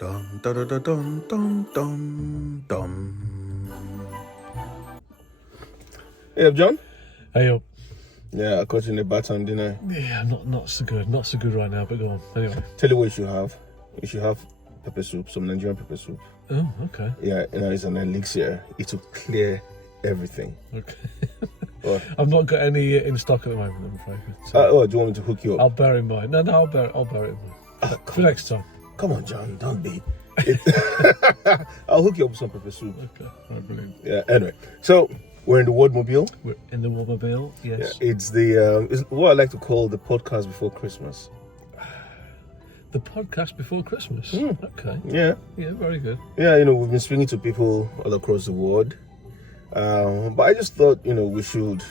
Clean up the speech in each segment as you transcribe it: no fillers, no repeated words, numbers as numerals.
Dum da da da dum dum dum dum. Hey up, John. Hey up. Yeah, I caught you in a bad time, didn't I? Yeah, not so good right now. But go on. Anyway. Tell you what you should have. You should have pepper soup, some Nigerian pepper soup. Oh, okay. Yeah, it's an elixir. It will clear everything. Okay. Or, I've not got any in stock at the moment, I'm afraid. do you want me to hook you up? I'll bear in mind. No, I'll bear it in mind. For next time. Come on, John, don't be. I'll hook you up with some pepper soup. Okay. All right, brilliant. Yeah. Anyway, so we're in the Wordmobile. We're in the Wordmobile. Yes. Yeah, it's the it's what I like to call the podcast before Christmas. The podcast before Christmas. Okay. Yeah. Yeah. Very good. Yeah, we've been speaking to people all across the world. But I just thought, we should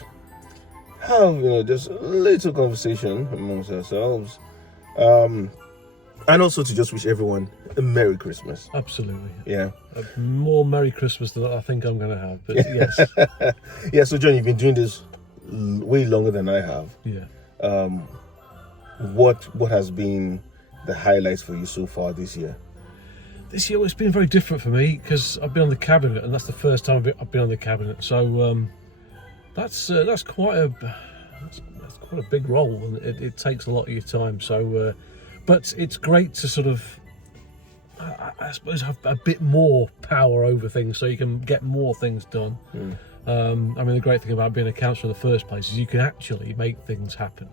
have, just a little conversation amongst ourselves. And also to just wish everyone a Merry Christmas. Absolutely. Yeah. A more Merry Christmas than I think I'm going to have. But yes. Yeah, so John, you've been doing this way longer than I have. Yeah. What has been the highlights for you so far this year? This year it's been very different for me because I've been on the cabinet, and that's the first time I've been on the cabinet. So that's quite a big role, and it takes a lot of your time. So, but it's great to sort of, I suppose, have a bit more power over things, so you can get more things done. I mean, the great thing about being a councillor in the first place is you can actually make things happen,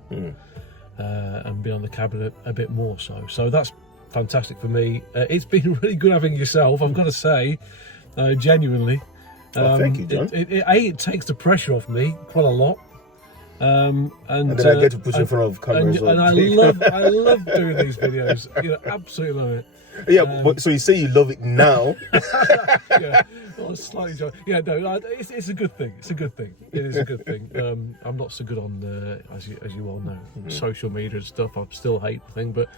and be on the cabinet a bit more so. So that's fantastic for me. It's been really good having yourself, I've got to say, genuinely. Thank you, John. It takes the pressure off me quite a lot. And then I get to put you in front of cameras. And I love doing these videos. Absolutely love it. Yeah, but so you say you love it now? Yeah, well, slightly joking. Yeah, no, it's a good thing. It's a good thing. It is a good thing. I'm not so good on, as you all know, social media and stuff. I still hate the thing, but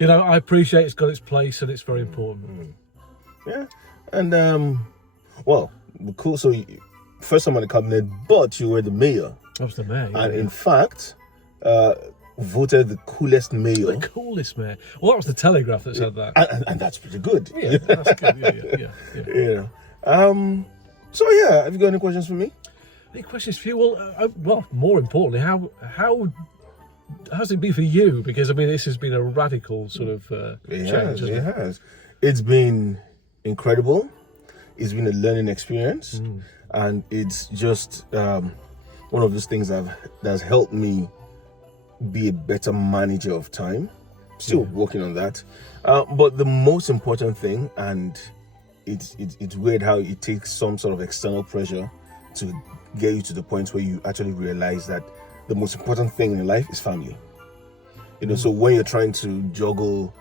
I appreciate it's got its place and it's very important. Yeah, and well, cool. So first time on the cabinet, but you were the mayor. I was the mayor, and in fact, voted the coolest mayor. The coolest mayor. Well, that was the Telegraph that said that, and that's pretty good. Yeah, that's good. Yeah. So yeah, have you got any questions for me? Any questions for you? Well, more importantly, how's it been for you? Because I mean, this has been a radical sort of change. It has. It's been incredible. It's been a learning experience, and it's just one of those things that's helped me be a better manager of time. Still working on that, but the most important thing, and it's weird how it takes some sort of external pressure to get you to the point where you actually realize that the most important thing in life is family. So when you're trying to juggle,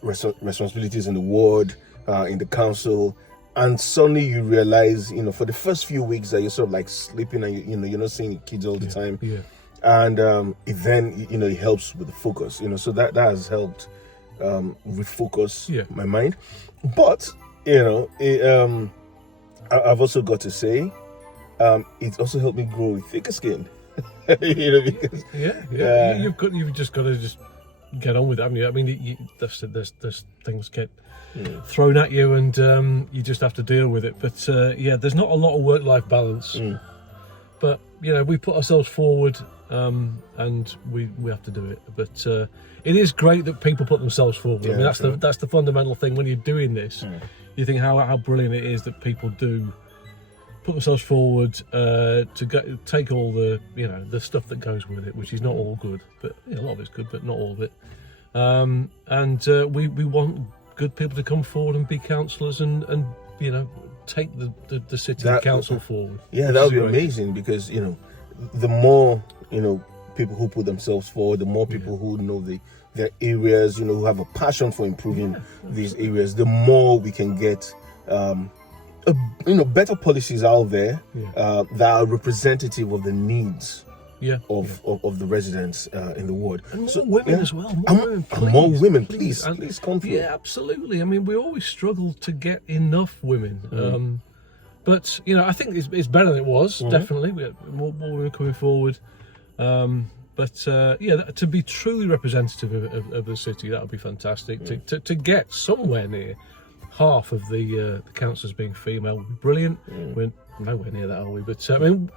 responsibilities in the ward, in the council, and suddenly you realize, for the first few weeks that you're sort of like sleeping and you're not seeing your kids all the time. Yeah. And it helps with the focus. So that has helped refocus my mind. But I've also got to say, it's also helped me grow with thicker skin. Because you've just got to get on with it, haven't you? I mean, there's things get thrown at you, and you just have to deal with it. But there's not a lot of work-life balance. But we put ourselves forward, and we have to do it. But it is great that people put themselves forward. I mean, that's the fundamental thing when you're doing this. You think how brilliant it is that people do put themselves forward to take all the the stuff that goes with it, which is not all good, but a lot of it's good, but not all of it. And we want good people to come forward and be councillors and take the city council forward. Yeah, that would be amazing, because the more people who put themselves forward, the more people who know their areas, who have a passion for improving these areas, the more we can get better policies out there that are representative of the needs of the residents in the ward. And more women as well. More women, please come through. Yeah, absolutely. I mean, we always struggle to get enough women. But I think it's better than it was. Definitely, we have more women coming forward. But yeah, to be truly representative of the city, that would be fantastic. To get somewhere near half of the councillors being female would be brilliant. We're nowhere near that, are we? But I mean,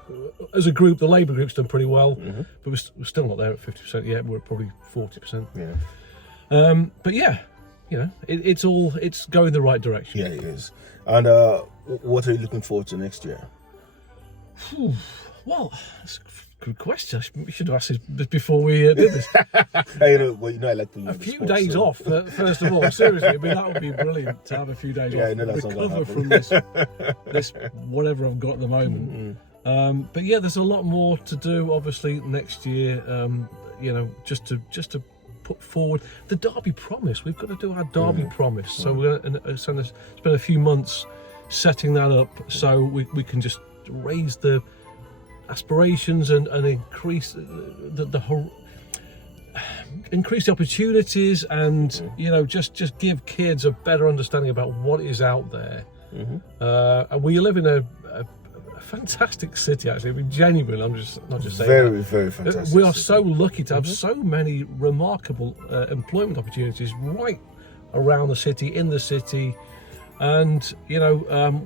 as a group, the Labour group's done pretty well, but we're still not there at 50% yet. We're at probably 40%. Yeah. But yeah, you know, it's going the right direction. Yeah, it is. And what are you looking forward to next year? Well, that's a good question. We should have asked this before we did this. I like a few days off, first of all. Seriously, I mean, that would be brilliant to have a few days off, recover from this whatever I've got at the moment. But yeah, there's a lot more to do. Obviously, next year, you know, just to put forward the Derby Promise. We've got to do our Derby Promise. So we're going to spend a few months setting that up, so we can just raise the aspirations and increase increase the opportunities, and you know, just give kids a better understanding about what is out there. And we live in a fantastic city, actually. I mean, genuinely, I'm just not just saying very fantastic. We are so lucky to have so many remarkable employment opportunities right around the city, in the city. And you know,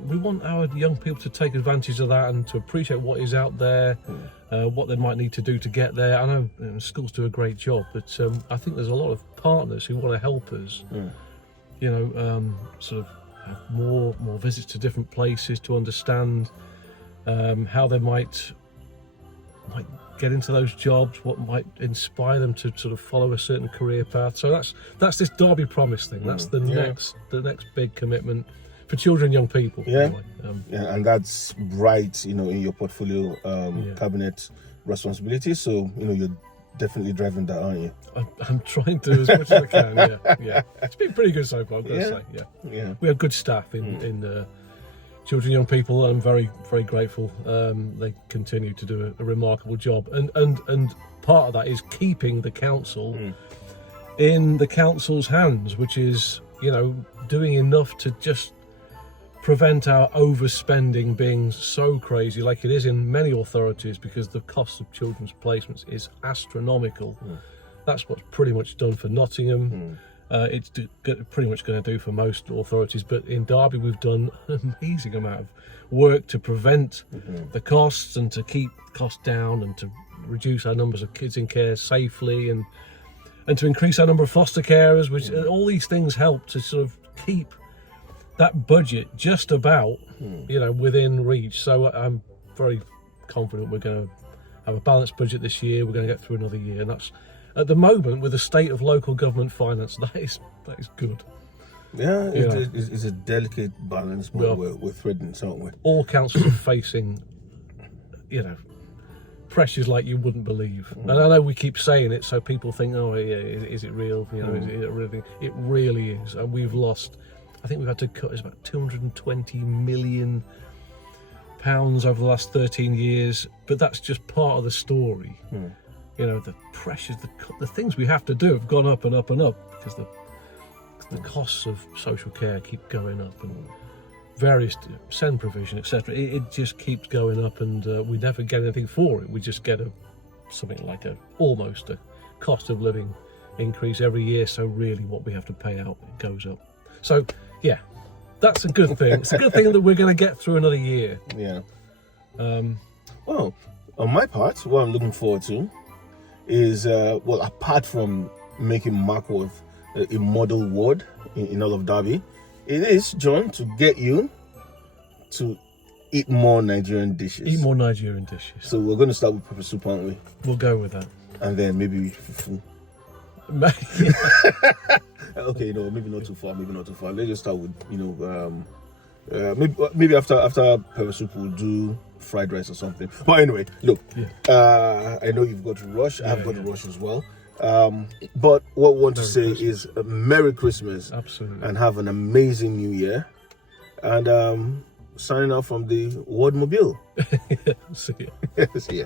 we want our young people to take advantage of that and to appreciate what is out there, what they might need to do to get there. I know, you know, schools do a great job, but I think there's a lot of partners who want to help us. You know, sort of have more visits to different places to understand how they might get into those jobs, what might inspire them to sort of follow a certain career path. So that's this Derby Promise thing. That's the next big commitment for children and young people. Anyway. And that's right, you know, in your portfolio cabinet responsibility. So you know, you're definitely driving that, aren't you? I'm trying to as much as I can. Yeah. It's been pretty good so far, I've got to say. Yeah. We have good staff in children, young people. I'm very grateful. They continue to do a remarkable job, and part of that is keeping the council in the council's hands, which is, you know, doing enough to just prevent our overspending being so crazy like it is in many authorities, because the cost of children's placements is astronomical. That's what's pretty much done for Nottingham. It's pretty much going to do for most authorities, but in Derby we've done an amazing amount of work to prevent the costs and to keep costs down and to reduce our numbers of kids in care safely, and to increase our number of foster carers, which all these things help to sort of keep that budget just about you know, within reach. So I'm very confident we're going to have a balanced budget this year. We're going to get through another year, and that's, at the moment, with the state of local government finance, that is good. Yeah, it's a delicate balance, but we're threading, aren't we? All councils are facing, you know, pressures like you wouldn't believe. And I know we keep saying it, so people think, oh yeah, is it real? You know, is it really? It really is. And we've lost, I think we've had to cut, it's about £220 million over the last 13 years, but that's just part of the story. You know, the pressures, the things we have to do have gone up and up and up, because the costs of social care keep going up, and various SEND provision, etc. It just keeps going up, and we never get anything for it. We just get something like almost a cost of living increase every year. So really, what we have to pay out, it goes up. So yeah, that's a good thing. It's a good thing that we're going to get through another year. Yeah. Well, on my part, what I'm looking forward to is, well, apart from making Mackworth a model ward in all of Derby, it is, John, to get you to eat more Nigerian dishes. Eat more Nigerian dishes. So we're going to start with peppersoup, aren't we? We'll go with that. And then maybe fufu. Okay, no, maybe not too far. Let's just start with, you know, maybe after peppersoup we'll do fried rice or something. But anyway, look, I know you've got to rush. I've got to rush as well. But what we want to say is Merry Christmas. Absolutely. And have an amazing New Year. And signing off from the Wardmobile. See ya. See ya.